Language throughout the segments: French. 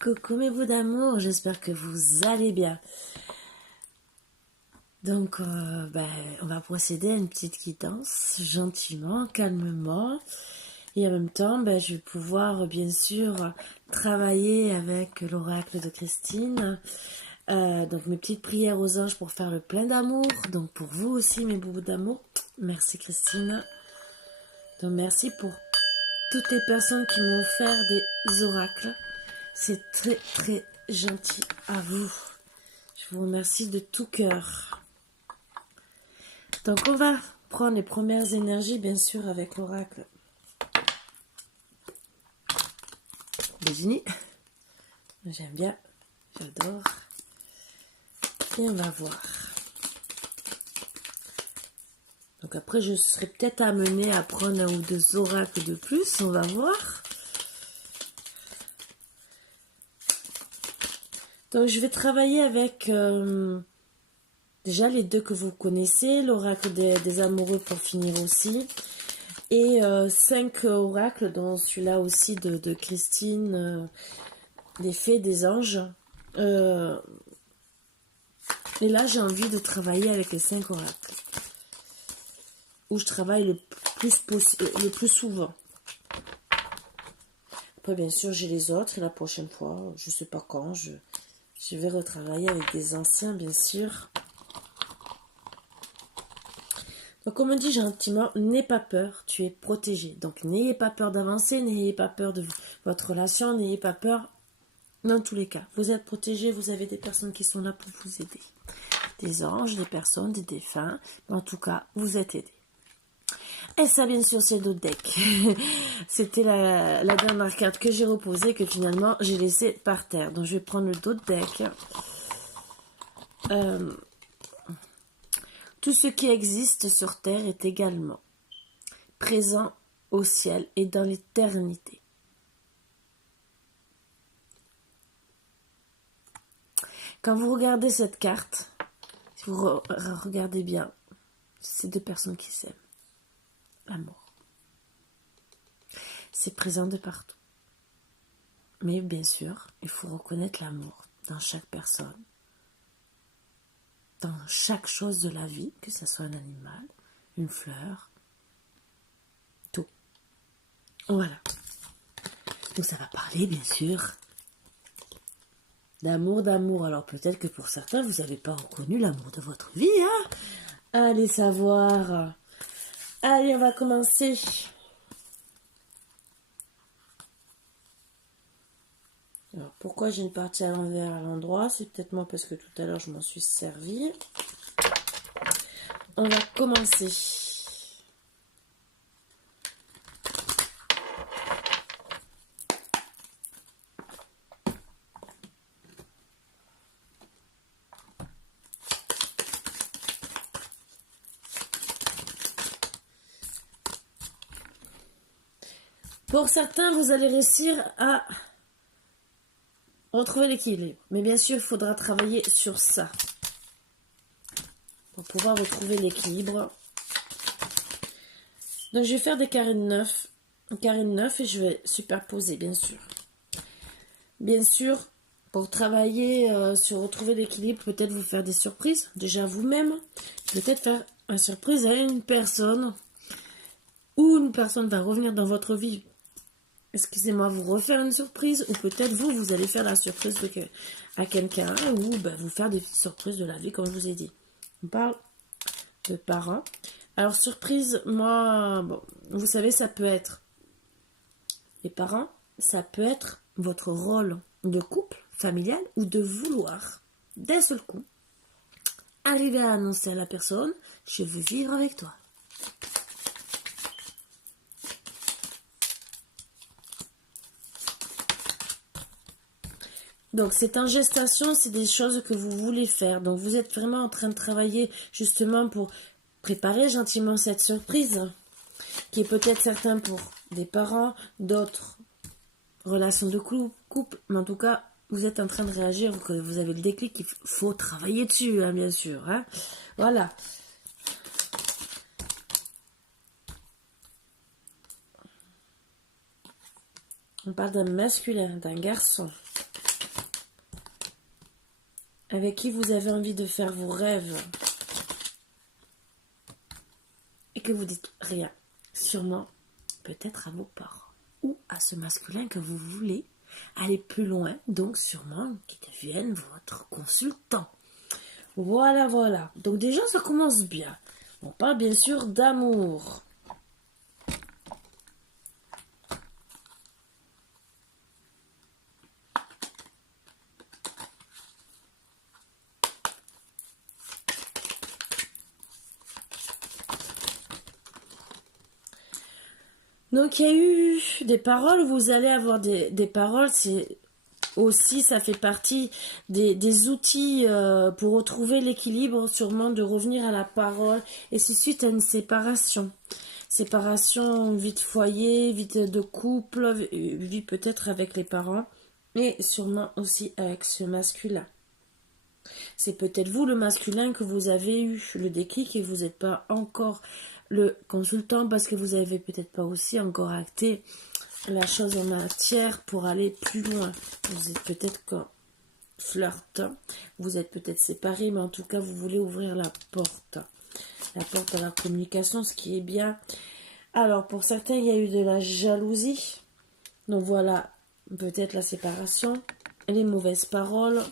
Coucou mes bouts d'amour, j'espère que vous allez bien. Donc, on va procéder à une petite guidance, gentiment, calmement. Et en même temps, je vais pouvoir, bien sûr, travailler avec l'oracle de Christine. Donc, mes petites prières aux anges pour faire le plein d'amour. Donc, pour vous aussi, mes bouts d'amour. Merci Christine. Donc, merci pour toutes les personnes qui m'ont offert des oracles. C'est très, très gentil à vous. Je vous remercie de tout cœur. Donc, on va prendre les premières énergies, bien sûr, avec l'oracle de Ginny. J'aime bien, j'adore. Et on va voir. Donc après, je serai peut-être amenée à prendre un ou deux oracles de plus. On va voir. Donc, je vais travailler avec déjà les deux que vous connaissez. L'oracle des amoureux pour finir aussi. Et 5 oracles, dont celui-là aussi de Christine, des fées, des anges. Et là, j'ai envie de travailler avec les 5 oracles. Où je travaille le plus souvent. Après, bien sûr, j'ai les autres. Et la prochaine fois, je ne sais pas quand, je vais retravailler avec des anciens, bien sûr. Donc, on me dit gentiment, n'aie pas peur, tu es protégé. Donc, n'ayez pas peur d'avancer, n'ayez pas peur de votre relation, n'ayez pas peur. Dans tous les cas, vous êtes protégé, vous avez des personnes qui sont là pour vous aider. Des anges, des personnes, des défunts. Mais en tout cas, vous êtes aidés. Et ça, bien sûr, c'est d'autres decks. C'était la dernière carte que j'ai reposée, que finalement, j'ai laissée par terre. Donc, je vais prendre le d'autres deck. Tout ce qui existe sur Terre est également présent au ciel et dans l'éternité. Quand vous regardez cette carte, si vous regardez bien, c'est deux personnes qui s'aiment. L'amour. C'est présent de partout. Mais bien sûr, il faut reconnaître l'amour dans chaque personne, dans chaque chose de la vie, que ce soit un animal, une fleur, tout. Voilà. Donc ça va parler, bien sûr, d'amour. Alors peut-être que pour certains, vous n'avez pas reconnu l'amour de votre vie, hein? Allez savoir. Allez, on va commencer. Alors, pourquoi j'ai une partie à l'envers à l'endroit? C'est peut-être moi parce que tout à l'heure, je m'en suis servi. On va commencer. Pour certains, vous allez réussir à retrouver l'équilibre. Mais bien sûr, il faudra travailler sur ça. Pour pouvoir retrouver l'équilibre. Donc, je vais faire des carrés de 9. Un carré de 9 et je vais superposer, bien sûr. Bien sûr, pour travailler sur retrouver l'équilibre, peut-être vous faire des surprises. Déjà vous-même. Peut-être faire une surprise à une personne. Ou une personne va revenir dans votre vie. Excusez-moi, vous refaire une surprise, ou peut-être vous allez faire la surprise à quelqu'un, ou vous faire des petites surprises de la vie, comme je vous ai dit. On parle de parents. Alors, surprise, moi, bon, vous savez, ça peut être les parents, ça peut être votre rôle de couple familial, ou de vouloir, d'un seul coup, arriver à annoncer à la personne, je veux vivre avec toi. Donc, c'est en gestation, c'est des choses que vous voulez faire. Donc, vous êtes vraiment en train de travailler justement pour préparer gentiment cette surprise, qui est peut-être certains pour des parents, d'autres relations de couple. Mais en tout cas, vous êtes en train de réagir, vous avez le déclic, il faut travailler dessus, hein, bien sûr. Hein. Voilà. On parle d'un masculin, d'un garçon. avec qui vous avez envie de faire vos rêves et que vous dites rien, sûrement peut-être à vos parents ou à ce masculin que vous voulez aller plus loin, donc sûrement qui devienne votre consultant. Voilà, voilà. Donc déjà, ça commence bien. On parle bien sûr d'amour. Donc il y a eu des paroles, vous allez avoir des paroles, c'est aussi, ça fait partie des outils pour retrouver l'équilibre, sûrement de revenir à la parole, et c'est suite à une séparation. Séparation, vie de foyer, vie de couple, vie peut-être avec les parents, et sûrement aussi avec ce masculin. C'est peut-être vous le masculin que vous avez eu le déclic et vous n'êtes pas encore le consultant parce que vous avez peut-être pas aussi encore acté la chose en matière pour aller plus loin. Vous êtes peut-être qu'en flirt, vous êtes peut-être séparés, mais en tout cas vous voulez ouvrir la porte à la communication, ce qui est bien. Alors pour certains il y a eu de la jalousie, donc voilà peut-être la séparation, les mauvaises paroles,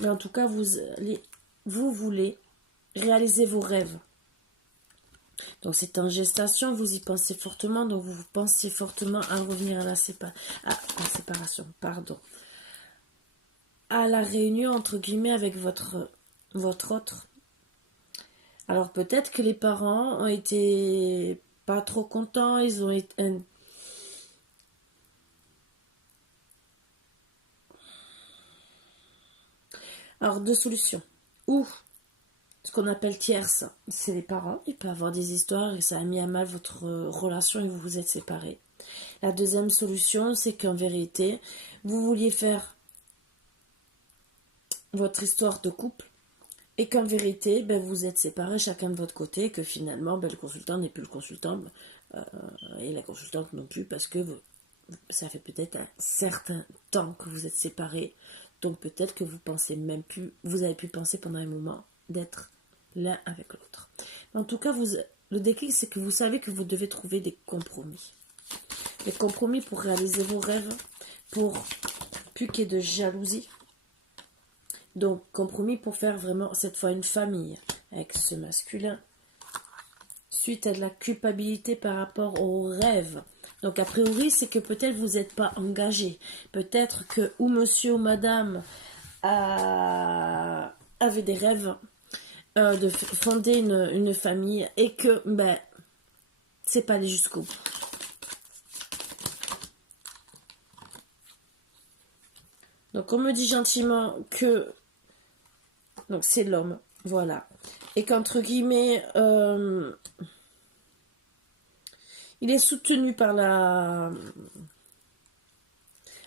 mais en tout cas vous voulez réaliser vos rêves. Donc c'est en gestation, vous y pensez fortement, donc vous pensez fortement à revenir à la séparation, pardon. À la réunion entre guillemets avec votre autre. Alors peut-être que les parents ont été pas trop contents, ils ont été Alors deux solutions. Ou ce qu'on appelle tierce, c'est les parents. Il peut y avoir des histoires et ça a mis à mal votre relation et vous vous êtes séparés. La deuxième solution, c'est qu'en vérité, vous vouliez faire votre histoire de couple et qu'en vérité, vous êtes séparés chacun de votre côté et que finalement, le consultant n'est plus le consultant et la consultante non plus parce que ça fait peut-être un certain temps que vous êtes séparés. Donc peut-être que vous pensez même plus, vous avez pu penser pendant un moment d'être l'un avec l'autre. En tout cas, le déclic, c'est que vous savez que vous devez trouver des compromis. Des compromis pour réaliser vos rêves, pour plus qu'il y ait de jalousie. Donc, compromis pour faire vraiment, cette fois, une famille avec ce masculin. Suite à de la culpabilité par rapport aux rêves. Donc, a priori, c'est que peut-être vous n'êtes pas engagé. Peut-être que ou monsieur ou madame avait des rêves de fonder une famille et que c'est pas allé jusqu'au bout. Donc on me dit gentiment que donc c'est l'homme, voilà, et qu'entre guillemets il est soutenu par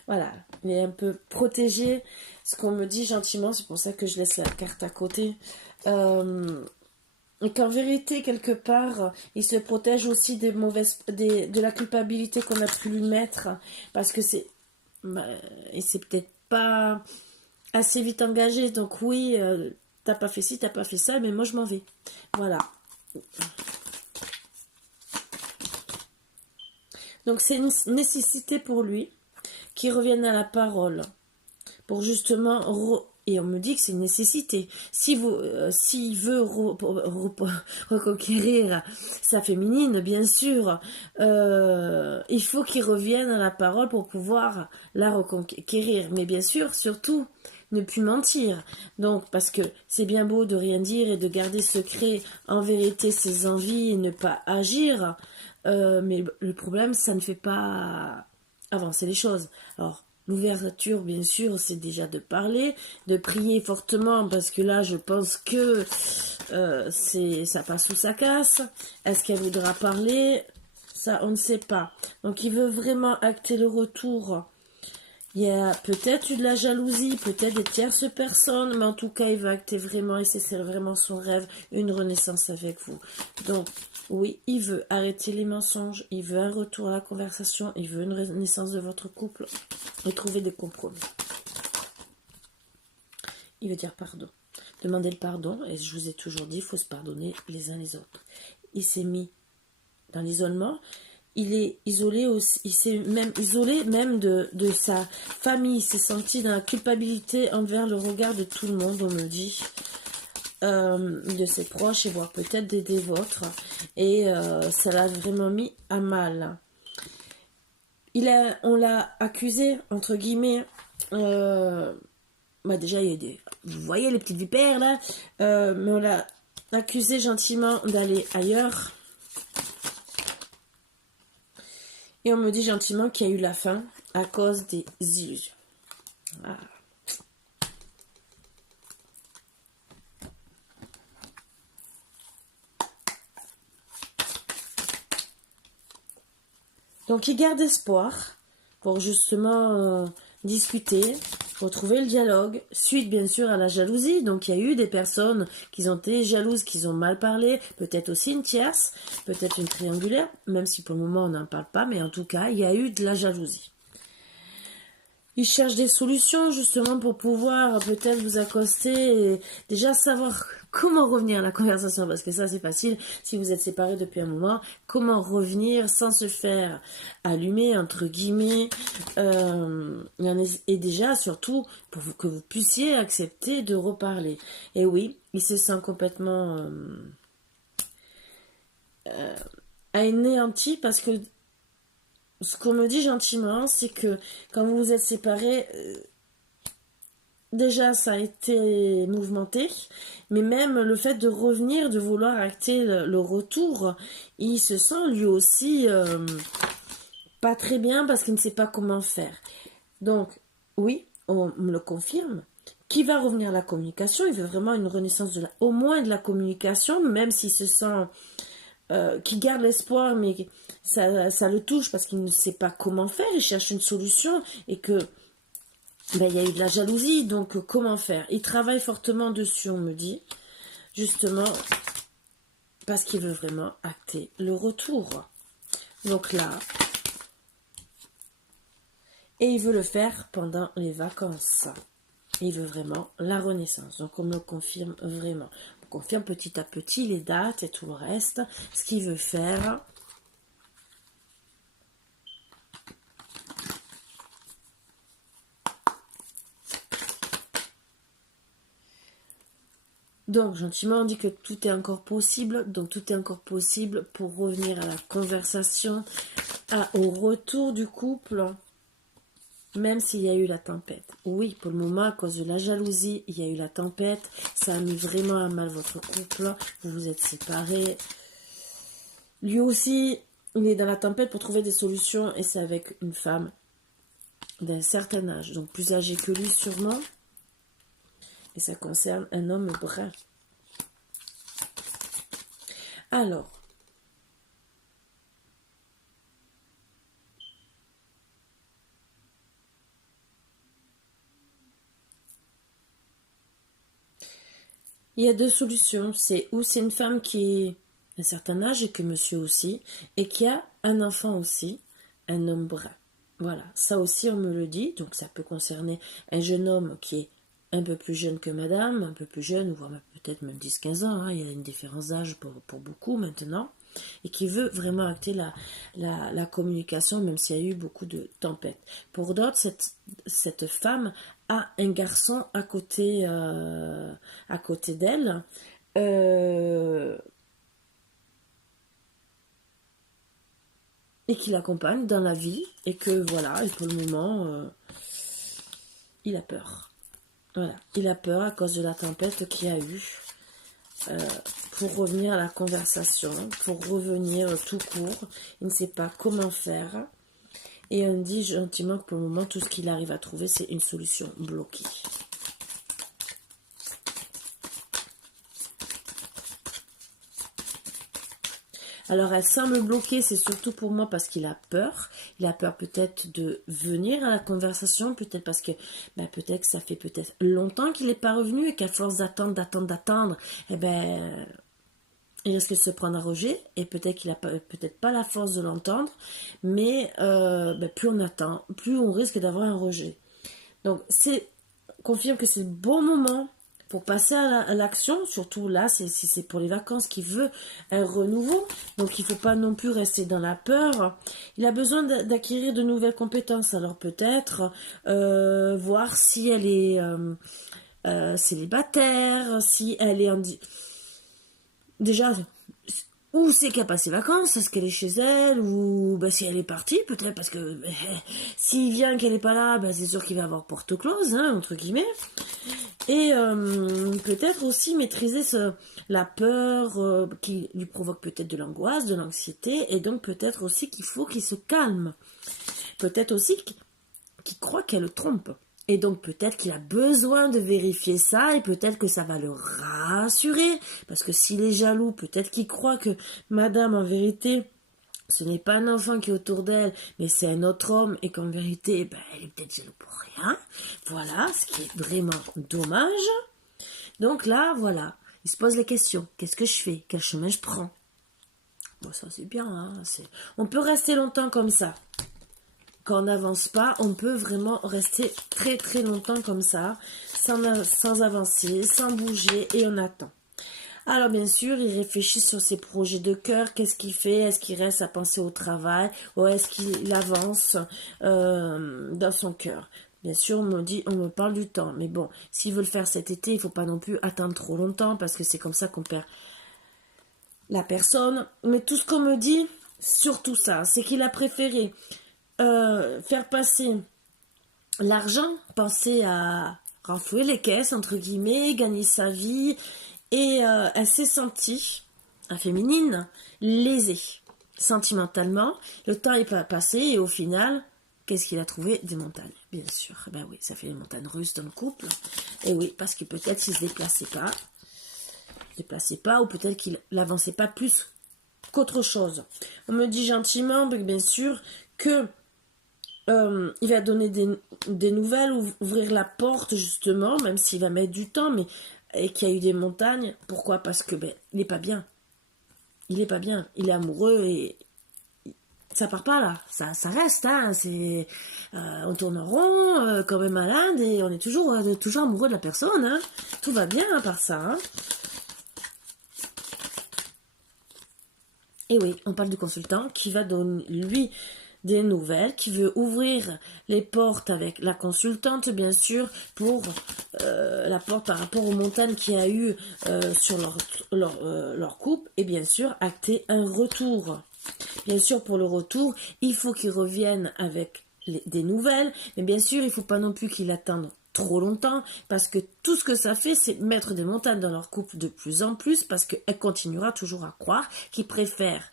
voilà, il est un peu protégé. Ce qu'on me dit gentiment, c'est pour ça que je laisse la carte à côté. Et qu'en vérité, quelque part, il se protège aussi de la culpabilité qu'on a pu lui mettre. Parce que et c'est peut-être pas assez vite engagé. Donc oui, t'as pas fait ci, t'as pas fait ça, mais moi je m'en vais. Voilà. Donc c'est une nécessité pour lui qu'il revienne à la parole. Pour justement... Et on me dit que c'est une nécessité. S'il veut reconquérir sa féminine, bien sûr, il faut qu'il revienne à la parole pour pouvoir la reconquérir. Mais bien sûr, surtout, ne plus mentir. Donc, parce que c'est bien beau de rien dire et de garder secret en vérité ses envies et ne pas agir. Mais le problème, ça ne fait pas avancer les choses. Alors, l'ouverture, bien sûr, c'est déjà de parler, de prier fortement, parce que là, je pense que ça passe ou ça casse. Est-ce qu'elle voudra parler? Ça, on ne sait pas. Donc, il veut vraiment acter le retour. Il y a peut-être eu de la jalousie, peut-être des tierces personnes, mais en tout cas, il veut acter vraiment, et c'est vraiment son rêve, une renaissance avec vous. Donc, oui, il veut arrêter les mensonges, il veut un retour à la conversation, il veut une renaissance de votre couple et trouver des compromis. il veut dire pardon. Demander le pardon, et je vous ai toujours dit, il faut se pardonner les uns les autres. Il s'est mis dans l'isolement, il est isolé aussi, il s'est même isolé même de sa famille, il s'est senti dans la culpabilité envers le regard de tout le monde, on me dit, de ses proches, et voire peut-être des vôtres, et ça l'a vraiment mis à mal. On l'a accusé, entre guillemets, déjà il y a vous voyez les petites vipères là, mais on l'a accusé gentiment d'aller ailleurs. Et on me dit gentiment qu'il y a eu la fin à cause des illusions. Ah. Donc il garde espoir pour justement discuter, retrouver le dialogue, suite bien sûr à la jalousie. Donc il y a eu des personnes qui ont été jalouses, qui ont mal parlé, peut-être aussi une tierce, peut-être une triangulaire, même si pour le moment on n'en parle pas, mais en tout cas il y a eu de la jalousie. Il cherche des solutions justement pour pouvoir peut-être vous accoster et déjà savoir comment revenir à la conversation, parce que ça c'est facile si vous êtes séparés depuis un moment, comment revenir sans se faire allumer entre guillemets, et déjà surtout pour que vous puissiez accepter de reparler. Et oui, il se sent complètement anéanti, parce que ce qu'on me dit gentiment, c'est que quand vous vous êtes séparés, déjà ça a été mouvementé, mais même le fait de revenir, de vouloir acter le retour, il se sent lui aussi pas très bien, parce qu'il ne sait pas comment faire. Donc oui, on me le confirme, qu'il va revenir à la communication. Il veut vraiment une renaissance au moins de la communication, même s'il se sent qui garde l'espoir, mais ça le touche parce qu'il ne sait pas comment faire, il cherche une solution, et que il y a eu de la jalousie, donc comment faire? Il travaille fortement dessus, on me dit, justement, parce qu'il veut vraiment acter le retour. Donc là, et il veut le faire pendant les vacances. Il veut vraiment la renaissance, donc on me le confirme vraiment. On confirme petit à petit les dates et tout le reste, ce qu'il veut faire. Donc, gentiment, on dit que tout est encore possible. Donc, tout est encore possible pour revenir à la conversation, au retour du couple, même s'il y a eu la tempête. Oui, pour le moment, à cause de la jalousie, il y a eu la tempête. Ça a mis vraiment à mal votre couple. Vous vous êtes séparés. Lui aussi, il est dans la tempête pour trouver des solutions, et c'est avec une femme d'un certain âge, donc plus âgée que lui sûrement. Et ça concerne un homme brun. Alors, il y a deux solutions. C'est ou c'est une femme qui est d'un certain âge, et que monsieur aussi, et qui a un enfant aussi, un homme brun. Voilà, ça aussi on me le dit. Donc ça peut concerner un jeune homme qui est un peu plus jeune que madame, un peu plus jeune, voire peut-être même 10-15 ans, hein, il y a une différence d'âge pour beaucoup maintenant, et qui veut vraiment acter la communication, même s'il y a eu beaucoup de tempêtes. Pour d'autres, cette femme a un garçon à côté d'elle, et qui l'accompagne dans la vie, et que voilà, et pour le moment, il a peur. Voilà, il a peur à cause de la tempête qu'il y a eu, pour revenir à la conversation, pour revenir tout court. Il ne sait pas comment faire. Et on dit gentiment que pour le moment, tout ce qu'il arrive à trouver, c'est une solution bloquée. Alors, elle semble bloquée, c'est surtout pour moi parce qu'il a peur. Il a peur peut-être de venir à la conversation, peut-être parce que peut-être que ça fait peut-être longtemps qu'il n'est pas revenu, et qu'à force d'attendre, il risque de se prendre un rejet, et peut-être qu'il n'a peut-être pas la force de l'entendre, mais plus on attend, plus on risque d'avoir un rejet. Donc, confirme que c'est le bon moment pour passer à l'action, surtout là, si c'est pour les vacances qu'il veut un renouveau, donc il ne faut pas non plus rester dans la peur. Il a besoin d'acquérir de nouvelles compétences, alors peut-être voir si elle est célibataire, si elle est déjà où c'est qu'elle passe ses vacances, est-ce qu'elle est chez elle, ou ben, si elle est partie, peut-être, parce que s'il vient qu'elle n'est pas là, ben, c'est sûr qu'il va avoir porte close, hein, entre guillemets. Et peut-être aussi maîtriser la peur qui lui provoque peut-être de l'angoisse, de l'anxiété, et donc peut-être aussi qu'il faut qu'il se calme. Peut-être aussi qu'il croit qu'elle le trompe. Et donc peut-être qu'il a besoin de vérifier ça et peut-être que ça va le rassurer. Parce que s'il est jaloux, peut-être qu'il croit que madame en vérité, ce n'est pas un enfant qui est autour d'elle, mais c'est un autre homme et qu'en vérité, ben, elle est peut-être jaloux pour rien. Voilà, ce qui est vraiment dommage. Donc là, voilà, il se pose les questions. Qu'est-ce que je fais? Quel chemin je prends? Bon, ça c'est bien, hein, on peut rester longtemps comme ça. Quand on n'avance pas, on peut vraiment rester très très longtemps comme ça, sans avancer, sans bouger, et on attend. Alors bien sûr, il réfléchit sur ses projets de cœur, qu'est-ce qu'il fait, est-ce qu'il reste à penser au travail, ou est-ce qu'il avance dans son cœur. Bien sûr, on me parle du temps, mais bon, s'il veut le faire cet été, il ne faut pas non plus attendre trop longtemps, parce que c'est comme ça qu'on perd la personne. Mais tout ce qu'on me dit, surtout ça, c'est qu'il a préféré faire passer l'argent, penser à renflouer les caisses, entre guillemets, gagner sa vie, et elle s'est sentie, la féminine, lésée, sentimentalement. Le temps est pas passé, et au final, qu'est-ce qu'il a trouvé? Des montagnes, bien sûr. Ben oui, ça fait des montagnes russes dans le couple. Et oui, parce que peut-être qu'il se déplaçait pas, ou peut-être qu'il n'avançait pas plus qu'autre chose. On me dit gentiment, bien sûr, que il va donner des nouvelles, ouvrir la porte justement, même s'il va mettre du temps, mais et qu'il y a eu des montagnes. Pourquoi? Parce que il n'est pas bien. Il est pas bien. Il est amoureux et ça part pas là. Ça reste. Hein. On tourne en rond, quand même malade, et on est toujours amoureux de la personne. Hein. Tout va bien à part ça. Hein. Et oui, on parle du consultant qui va donner lui des nouvelles, qui veut ouvrir les portes avec la consultante, bien sûr, pour la porte par rapport aux montagnes qu'il y a eu sur leur couple, et bien sûr, acter un retour. Bien sûr, pour le retour, il faut qu'il revienne avec des nouvelles, mais bien sûr, il ne faut pas non plus qu'il attende trop longtemps, parce que tout ce que ça fait, c'est mettre des montagnes dans leur couple de plus en plus, parce qu'elle continuera toujours à croire qu'il préfère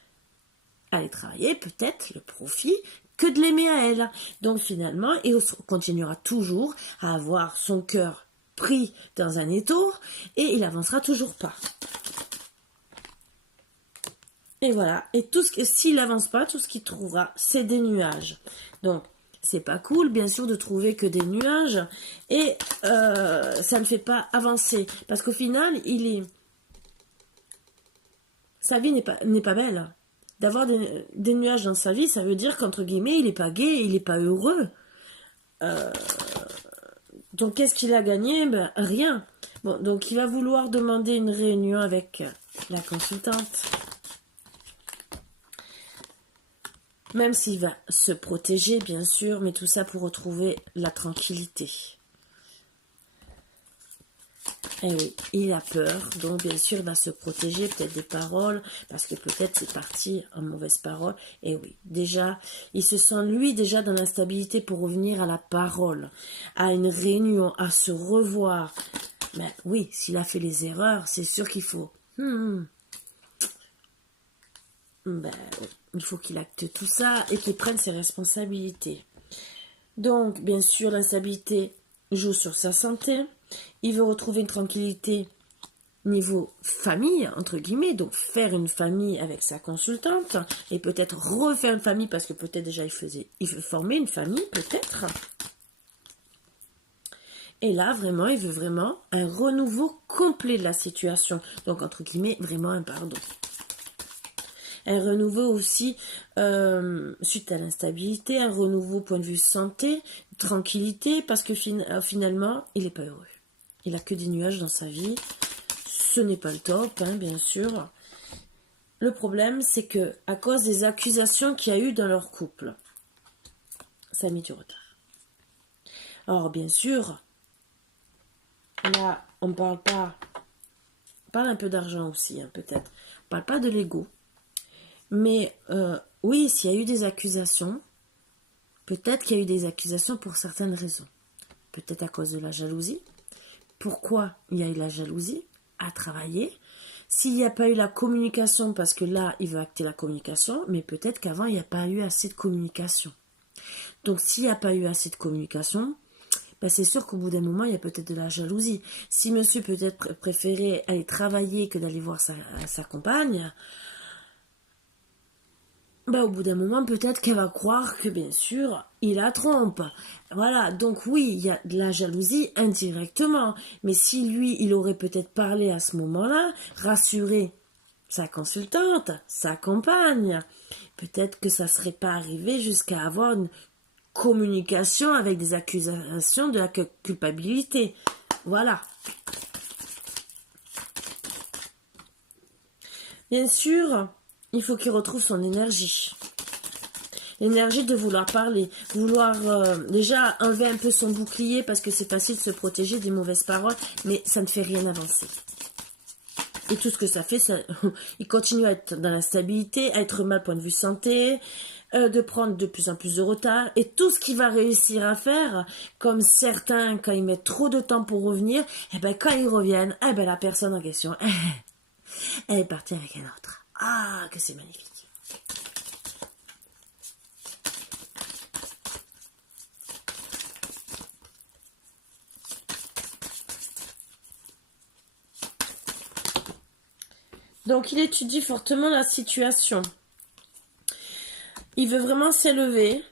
aller travailler, peut-être le profit, que de l'aimer à elle. Donc finalement, il continuera toujours à avoir son cœur pris dans un étau et il avancera toujours pas. Et voilà. Et s'il avance pas, tout ce qu'il trouvera, c'est des nuages. Donc c'est pas cool, bien sûr, de trouver que des nuages et ça ne fait pas avancer parce qu'au final, sa vie n'est pas belle. D'avoir des nuages dans sa vie, ça veut dire qu'entre guillemets, il n'est pas gai, il n'est pas heureux. Donc, qu'est-ce qu'il a gagné? Rien. Bon, donc, il va vouloir demander une réunion avec la consultante. Même s'il va se protéger, bien sûr, mais tout ça pour retrouver la tranquillité. Eh oui, il a peur, donc bien sûr il va se protéger peut-être des paroles, parce que peut-être c'est parti en mauvaise parole. Et oui, déjà, il se sent lui déjà dans l'instabilité pour revenir à la parole, à une réunion, à se revoir. Mais oui, s'il a fait les erreurs, c'est sûr qu'il faut. Il faut qu'il acte tout ça et qu'il prenne ses responsabilités. Donc, bien sûr, l'instabilité joue sur sa santé. Il veut retrouver une tranquillité niveau famille, entre guillemets, donc faire une famille avec sa consultante et peut-être refaire une famille parce que peut-être déjà il veut former une famille, peut-être. Et là, vraiment, il veut vraiment un renouveau complet de la situation. Donc, entre guillemets, vraiment un pardon. Un renouveau aussi suite à l'instabilité, un renouveau point de vue santé, tranquillité, parce que finalement, il n'est pas heureux. Il a que des nuages dans sa vie. Ce n'est pas le top, hein, bien sûr. Le problème, c'est que à cause des accusations qu'il y a eu dans leur couple, ça a mis du retard. Alors, bien sûr, là, on parle pas... On parle un peu d'argent aussi, hein, peut-être. On parle pas de l'ego. Mais oui, s'il y a eu des accusations, peut-être qu'il y a eu des accusations pour certaines raisons. Peut-être à cause de la jalousie. Pourquoi il y a eu la jalousie? À travailler. S'il n'y a pas eu la communication, parce que là, il veut acter la communication, mais peut-être qu'avant, il n'y a pas eu assez de communication. Donc, s'il n'y a pas eu assez de communication, ben, c'est sûr qu'au bout d'un moment, il y a peut-être de la jalousie. Si monsieur peut-être préférait aller travailler que d'aller voir sa compagne, ben, au bout d'un moment, peut-être qu'elle va croire que, bien sûr, il la trompe. Voilà, donc oui, il y a de la jalousie indirectement. Mais si lui, il aurait peut-être parlé à ce moment-là, rassuré sa consultante, sa compagne, peut-être que ça ne serait pas arrivé jusqu'à avoir une communication avec des accusations de la culpabilité. Voilà. Bien sûr, il faut qu'il retrouve son énergie. L'énergie de vouloir parler, vouloir déjà enlever un peu son bouclier parce que c'est facile de se protéger des mauvaises paroles, mais ça ne fait rien avancer. Et tout ce que ça fait, il continue à être dans l'instabilité, à être mal point de vue santé, de prendre de plus en plus de retard. Et tout ce qu'il va réussir à faire, comme certains, quand ils mettent trop de temps pour revenir, et ben quand ils reviennent, eh ben la personne en question, elle est partie avec un autre. Ah, que c'est magnifique. Donc, il étudie fortement la situation. Il veut vraiment s'élever.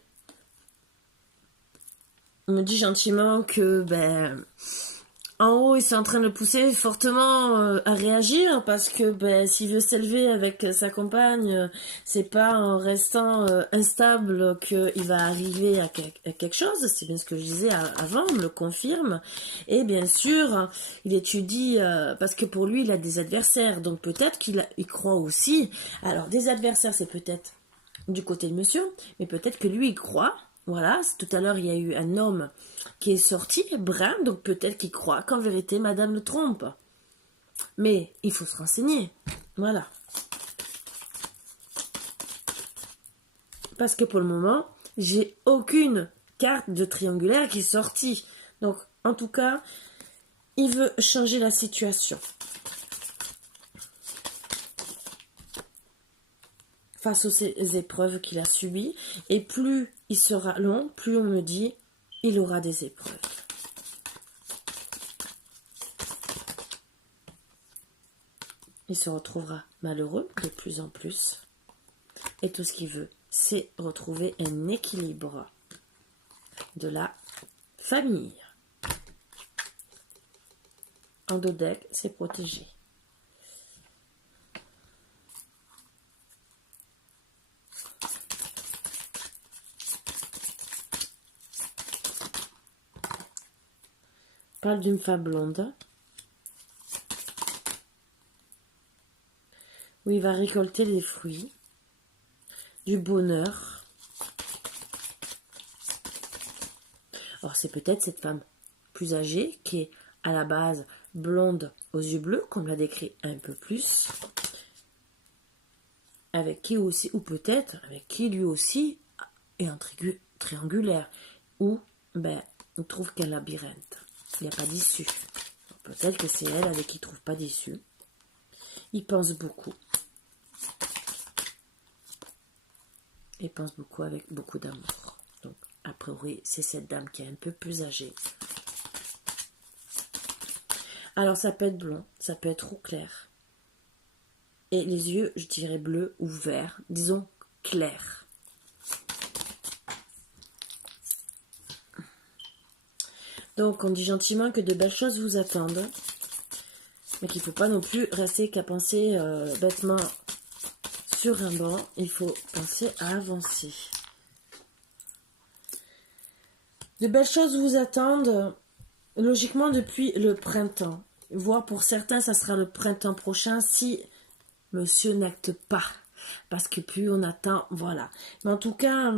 On me dit gentiment que, en haut, ils sont en train de le pousser fortement à réagir parce que, s'il veut s'élever avec sa compagne, c'est pas en restant instable qu'il va arriver à quelque chose. C'est bien ce que je disais avant, on me le confirme. Et bien sûr, il étudie parce que pour lui, il a des adversaires. Donc peut-être qu'il croit aussi. Alors, des adversaires, c'est peut-être du côté de monsieur, mais peut-être que lui, il croit. Voilà, tout à l'heure, il y a eu un homme qui est sorti, brun, donc peut-être qu'il croit qu'en vérité, madame le trompe. Mais il faut se renseigner. Voilà. Parce que pour le moment, j'ai aucune carte de triangulaire qui est sortie. Donc, en tout cas, il veut changer la situation. Face aux épreuves qu'il a subies. Et plus il sera long, plus on me dit, il aura des épreuves. Il se retrouvera malheureux de plus en plus. Et tout ce qu'il veut, c'est retrouver un équilibre de la famille. En dodec, c'est protégé. Parle d'une femme blonde où il va récolter les fruits du bonheur. Or, c'est peut-être cette femme plus âgée qui est à la base blonde aux yeux bleus, comme l'a décrit un peu plus, avec qui aussi, ou peut-être avec qui lui aussi est un triangulaire, ou on trouve qu'un labyrinthe. Il n'y a pas d'issue. Peut-être que c'est elle avec qui il ne trouve pas d'issue. Il pense beaucoup. Il pense beaucoup avec beaucoup d'amour. Donc, a priori, c'est cette dame qui est un peu plus âgée. Alors, ça peut être blond, ça peut être roux clair. Et les yeux, je dirais bleu ou vert. Disons clair. Donc, on dit gentiment que de belles choses vous attendent. Mais qu'il ne faut pas non plus rester qu'à penser bêtement sur un banc. Il faut penser à avancer. De belles choses vous attendent. logiquement depuis le printemps. Voire pour certains, ça sera le printemps prochain si monsieur n'acte pas. Parce que plus on attend, voilà. Mais en tout cas,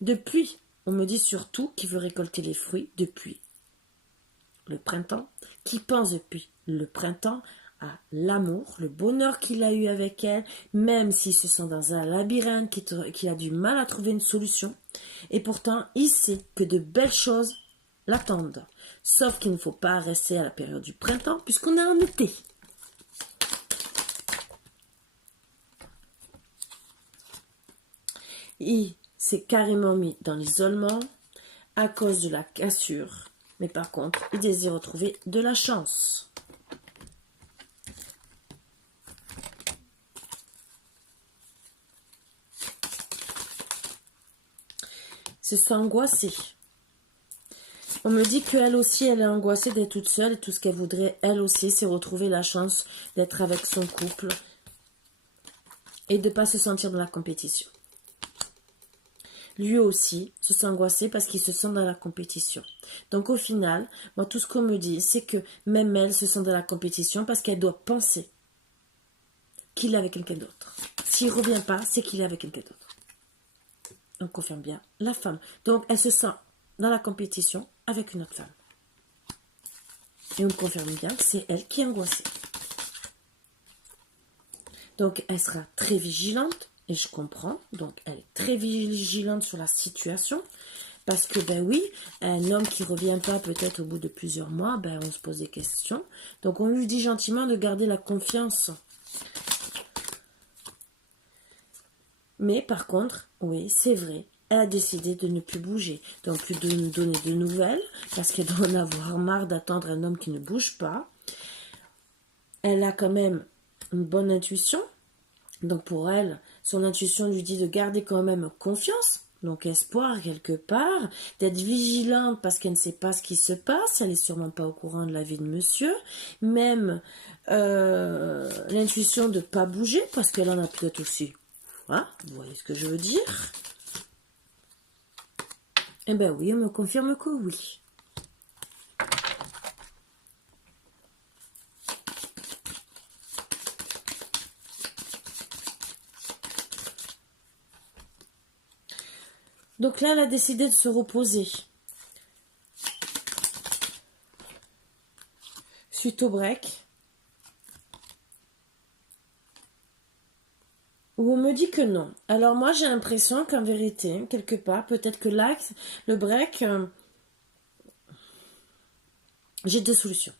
depuis, on me dit surtout qu'il veut récolter les fruits depuis le printemps, qui pense depuis le printemps à l'amour, le bonheur qu'il a eu avec elle, même s'il se sent dans un labyrinthe, qu'il a du mal à trouver une solution. Et pourtant, il sait que de belles choses l'attendent. Sauf qu'il ne faut pas rester à la période du printemps, puisqu'on est en été. Il s'est carrément mis dans l'isolement à cause de la cassure. Mais par contre, il désire retrouver de la chance. Se sent angoissée. On me dit qu'elle aussi, elle est angoissée d'être toute seule et tout ce qu'elle voudrait, elle aussi, c'est retrouver la chance d'être avec son couple et de ne pas se sentir dans la compétition. Lui aussi se sent angoissé parce qu'il se sent dans la compétition. Donc au final, moi tout ce qu'on me dit, c'est que même elle se sent dans la compétition parce qu'elle doit penser qu'il est avec quelqu'un d'autre. S'il ne revient pas, c'est qu'il est avec quelqu'un d'autre. On confirme bien la femme. Donc elle se sent dans la compétition avec une autre femme. Et on confirme bien que c'est elle qui est angoissée. Donc elle sera très vigilante. Et je comprends, donc elle est très vigilante sur la situation, parce que ben oui, un homme qui ne revient pas peut-être au bout de plusieurs mois, ben on se pose des questions. Donc on lui dit gentiment de garder la confiance. Mais par contre, oui, c'est vrai, elle a décidé de ne plus bouger, donc plus de nous donner de nouvelles, parce qu'elle doit en avoir marre d'attendre un homme qui ne bouge pas. Elle a quand même une bonne intuition. Donc pour elle, son intuition lui dit de garder quand même confiance, donc espoir quelque part, d'être vigilante parce qu'elle ne sait pas ce qui se passe, elle n'est sûrement pas au courant de la vie de monsieur, même l'intuition de ne pas bouger parce qu'elle en a peut-être aussi. Voilà, vous voyez ce que je veux dire? Eh bien oui, on me confirme que oui. Donc là, elle a décidé de se reposer. Suite au break. Où on me dit que non. Alors moi, j'ai l'impression qu'en vérité, quelque part, peut-être que là, le break, j'ai deux solutions.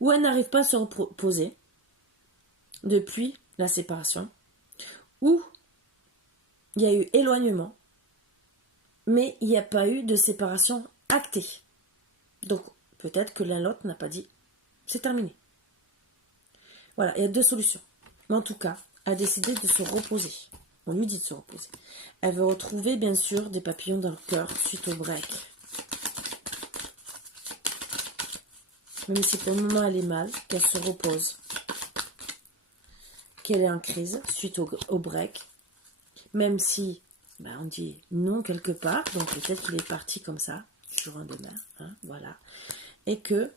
Ou elle n'arrive pas à se reposer depuis la séparation, ou il y a eu éloignement, mais il n'y a pas eu de séparation actée. Donc, peut-être que l'un l'autre n'a pas dit « c'est terminé ». Voilà, il y a deux solutions. Mais en tout cas, elle a décidé de se reposer. On lui dit de se reposer. Elle veut retrouver, bien sûr, des papillons dans le cœur suite au break. Même si pour le moment elle est mal, qu'elle se repose. Qu'elle est en crise suite au break. Même si on dit non quelque part, donc peut-être qu'il est parti comme ça, du jour au lendemain, hein, voilà. Et que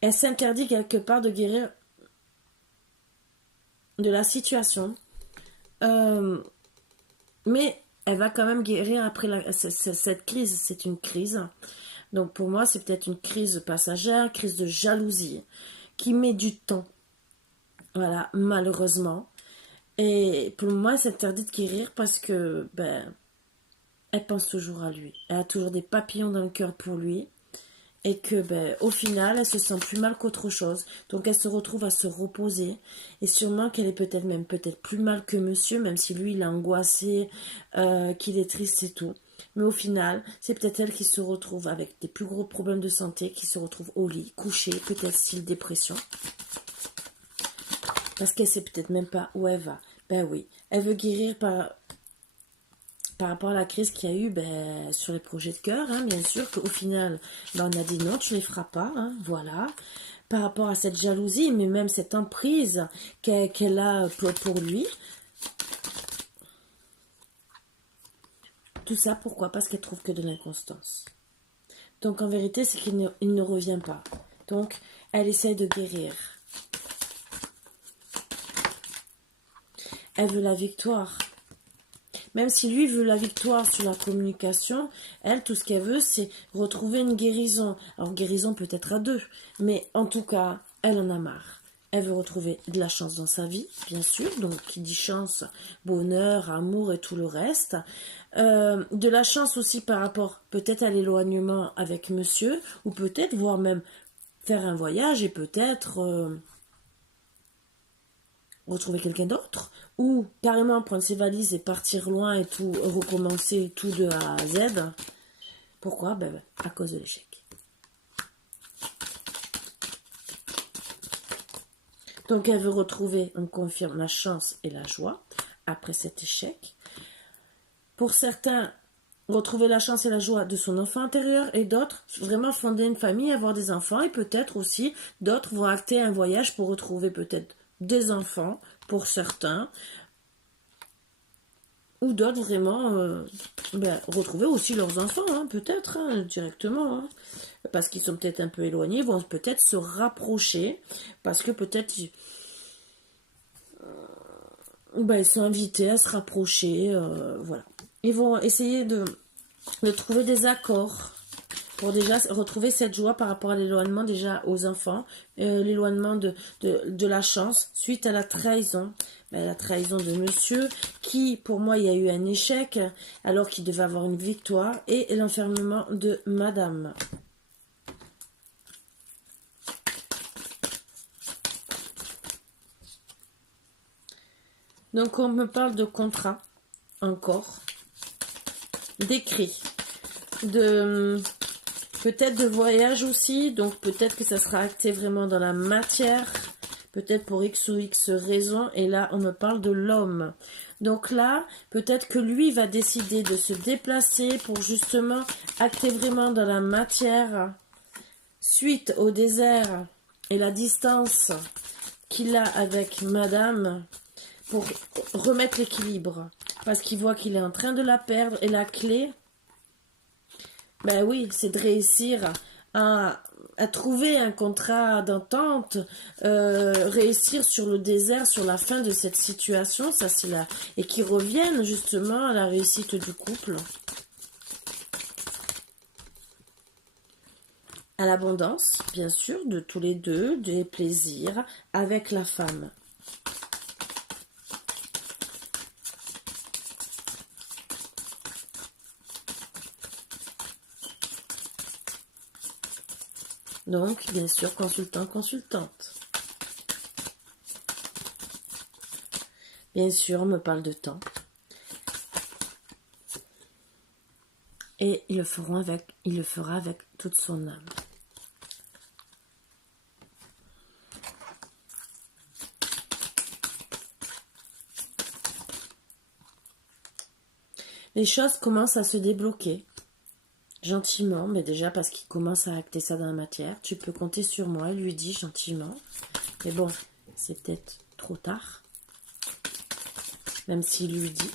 elle s'interdit quelque part de guérir de la situation. Mais elle va quand même guérir après cette crise. C'est une crise. Donc pour moi, c'est peut-être une crise passagère, crise de jalousie, qui met du temps. Voilà, malheureusement. Et pour moi, elle s'interdit de guérir parce que elle pense toujours à lui. Elle a toujours des papillons dans le cœur pour lui. Et que au final, elle se sent plus mal qu'autre chose. Donc elle se retrouve à se reposer. Et sûrement qu'elle est peut-être plus mal que monsieur, même si lui, il est angoissé, qu'il est triste et tout. Mais au final, c'est peut-être elle qui se retrouve avec des plus gros problèmes de santé, qui se retrouve au lit, couchée, peut-être style dépression. Parce qu'elle sait peut-être même pas où elle va. Ben oui, elle veut guérir par rapport à la crise qu'il y a eu sur les projets de cœur, hein, bien sûr, qu'au final, on a dit non, tu ne les feras pas, hein, voilà. Par rapport à cette jalousie, mais même cette emprise qu'elle a pour lui. Tout ça, pourquoi? Parce qu'elle trouve que de l'inconstance. Donc en vérité, c'est qu'il ne revient pas. Donc, elle essaie de guérir. Elle veut la victoire. Même si lui veut la victoire sur la communication, elle, tout ce qu'elle veut, c'est retrouver une guérison. Alors, guérison peut-être à deux, mais en tout cas, elle en a marre. Elle veut retrouver de la chance dans sa vie, bien sûr. Donc, qui dit chance, bonheur, amour et tout le reste. De la chance aussi par rapport peut-être à l'éloignement avec monsieur, ou peut-être, voire même faire un voyage et peut-être retrouver quelqu'un d'autre, ou carrément prendre ses valises et partir loin et tout, recommencer tout de A à Z. Pourquoi? À cause de l'échec. Donc elle veut retrouver, on confirme, la chance et la joie après cet échec. Pour certains, retrouver la chance et la joie de son enfant intérieur, et d'autres, vraiment fonder une famille, avoir des enfants, et peut-être aussi, d'autres vont acter un voyage pour retrouver peut-être des enfants, pour certains, ou d'autres vraiment retrouver aussi leurs enfants, hein, peut-être, hein, directement, hein, parce qu'ils sont peut-être un peu éloignés, vont peut-être se rapprocher, parce que peut-être ils sont invités à se rapprocher, voilà. Ils vont essayer de trouver des accords pour déjà retrouver cette joie par rapport à l'éloignement déjà aux enfants, l'éloignement de la chance suite à la trahison. La trahison de monsieur, qui pour moi il y a eu un échec alors qu'il devait avoir une victoire, et l'enfermement de madame. Donc on me parle de contrat, encore, d'écrit, de peut-être de voyage aussi, donc peut-être que ça sera acté vraiment dans la matière, peut-être pour X ou X raison, et là on me parle de l'homme. Donc là, peut-être que lui va décider de se déplacer pour justement acter vraiment dans la matière, suite au désert et la distance qu'il a avec madame, pour remettre l'équilibre, parce qu'il voit qu'il est en train de la perdre, et la clé, oui, c'est de réussir à trouver un contrat d'entente, réussir sur le désert, sur la fin de cette situation, ça c'est là, et qui reviennent justement à la réussite du couple, à l'abondance, bien sûr, de tous les deux, des plaisirs avec la femme. Donc, bien sûr, consultant, consultante. Bien sûr, on me parle de temps. Et il le fera avec toute son âme. Les choses commencent à se débloquer. Gentiment, mais déjà parce qu'il commence à acter ça dans la matière. Tu peux compter sur moi, il lui dit gentiment. Mais bon, c'est peut-être trop tard. Même s'il lui dit.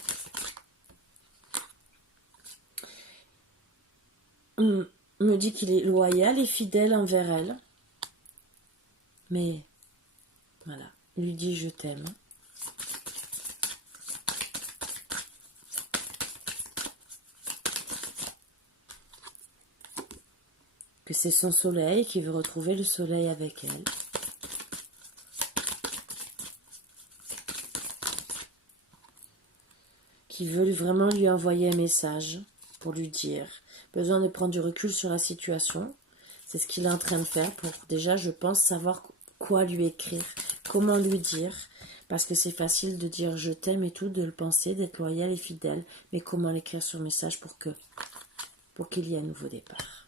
Me dit qu'il est loyal et fidèle envers elle. Mais, voilà, il lui dit je t'aime. Que c'est son soleil, qu'il veut retrouver le soleil avec elle. Qu'il veut vraiment lui envoyer un message pour lui dire. Besoin de prendre du recul sur la situation. C'est ce qu'il est en train de faire pour déjà, je pense, savoir quoi lui écrire, comment lui dire. Parce que c'est facile de dire je t'aime et tout, de le penser, d'être loyal et fidèle. Mais comment l'écrire sur message pour qu'il y ait un nouveau départ.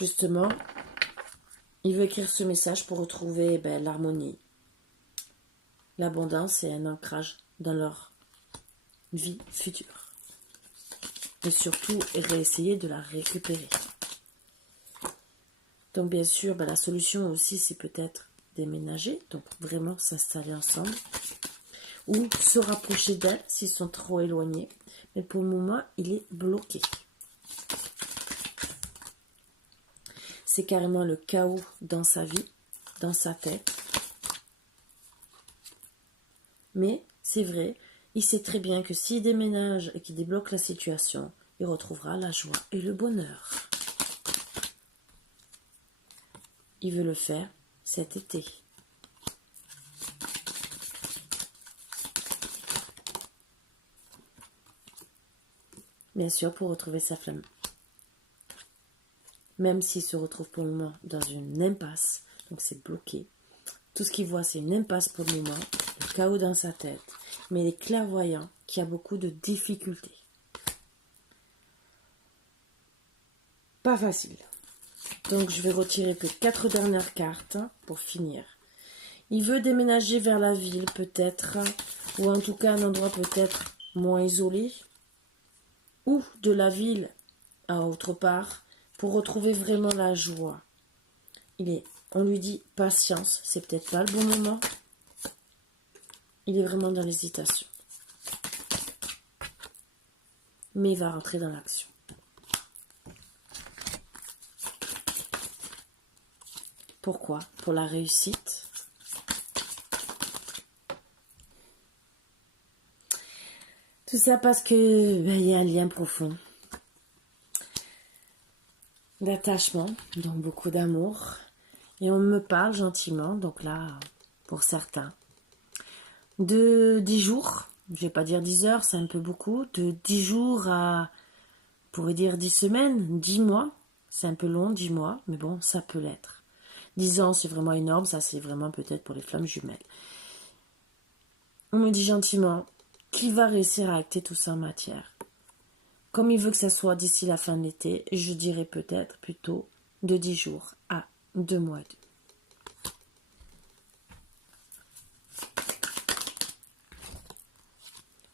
Justement, il veut écrire ce message pour retrouver l'harmonie, l'abondance et un ancrage dans leur vie future. Et surtout, réessayer de la récupérer. Donc bien sûr, la solution aussi, c'est peut-être déménager, donc vraiment s'installer ensemble, ou se rapprocher d'elle s'ils sont trop éloignés. Mais pour le moment, il est bloqué. C'est carrément le chaos dans sa vie, dans sa tête. Mais c'est vrai, il sait très bien que s'il déménage et qu'il débloque la situation, il retrouvera la joie et le bonheur. Il veut le faire cet été. Bien sûr, pour retrouver sa flamme. Même s'il se retrouve pour le moment dans une impasse, donc c'est bloqué. Tout ce qu'il voit, c'est une impasse pour le moment, le chaos dans sa tête. Mais il est clairvoyant qu'il y a beaucoup de difficultés. Pas facile. Donc je vais retirer que 4 dernières cartes pour finir. Il veut déménager vers la ville peut-être, ou en tout cas un endroit peut-être moins isolé, ou de la ville à autre part, pour retrouver vraiment la joie. On lui dit patience, c'est peut-être pas le bon moment. Il est vraiment dans l'hésitation. Mais il va rentrer dans l'action. Pourquoi? Pour la réussite. Tout ça parce que il y a un lien profond d'attachement, donc beaucoup d'amour. Et on me parle gentiment, donc là, pour certains, de 10 jours, je vais pas dire 10 heures, c'est un peu beaucoup, de 10 jours à, on pourrait dire 10 semaines, 10 mois, c'est un peu long, 10 mois, mais bon, ça peut l'être. 10 ans, c'est vraiment énorme, ça c'est vraiment peut-être pour les flammes jumelles. On me dit gentiment qu'il va réussir à acter tout ça en matière. Comme il veut que ça soit d'ici la fin de l'été, je dirais peut-être plutôt de 10 jours à 2 mois et demi.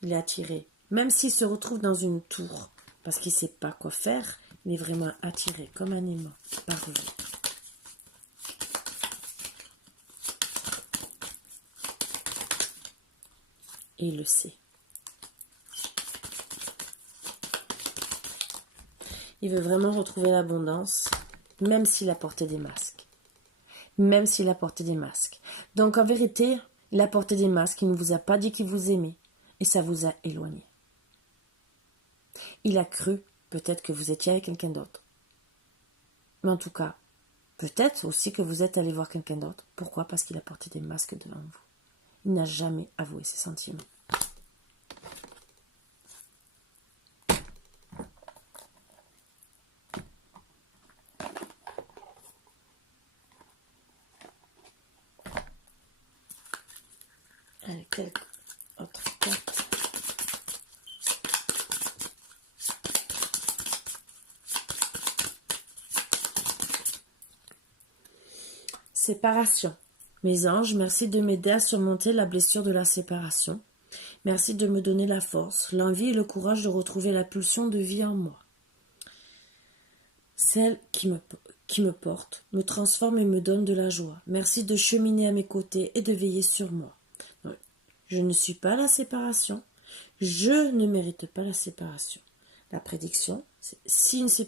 Il est attiré. Même s'il se retrouve dans une tour, parce qu'il ne sait pas quoi faire, il est vraiment attiré, comme un aimant, par vous. Et il le sait. Il veut vraiment retrouver l'abondance, même s'il a porté des masques. Même s'il a porté des masques. Donc en vérité, il a porté des masques, il ne vous a pas dit qu'il vous aimait, et ça vous a éloigné. Il a cru, peut-être que vous étiez avec quelqu'un d'autre. Mais en tout cas, peut-être aussi que vous êtes allé voir quelqu'un d'autre. Pourquoi? Parce qu'il a porté des masques devant vous. Il n'a jamais avoué ses sentiments. Allez, quelques autres cartes. Séparation. Mes anges, merci de m'aider à surmonter la blessure de la séparation. Merci de me donner la force, l'envie et le courage de retrouver la pulsion de vie en moi. Celle qui me porte, me transforme et me donne de la joie. Merci de cheminer à mes côtés et de veiller sur moi. Je ne suis pas la séparation. Je ne mérite pas la séparation. La prédiction, c'est si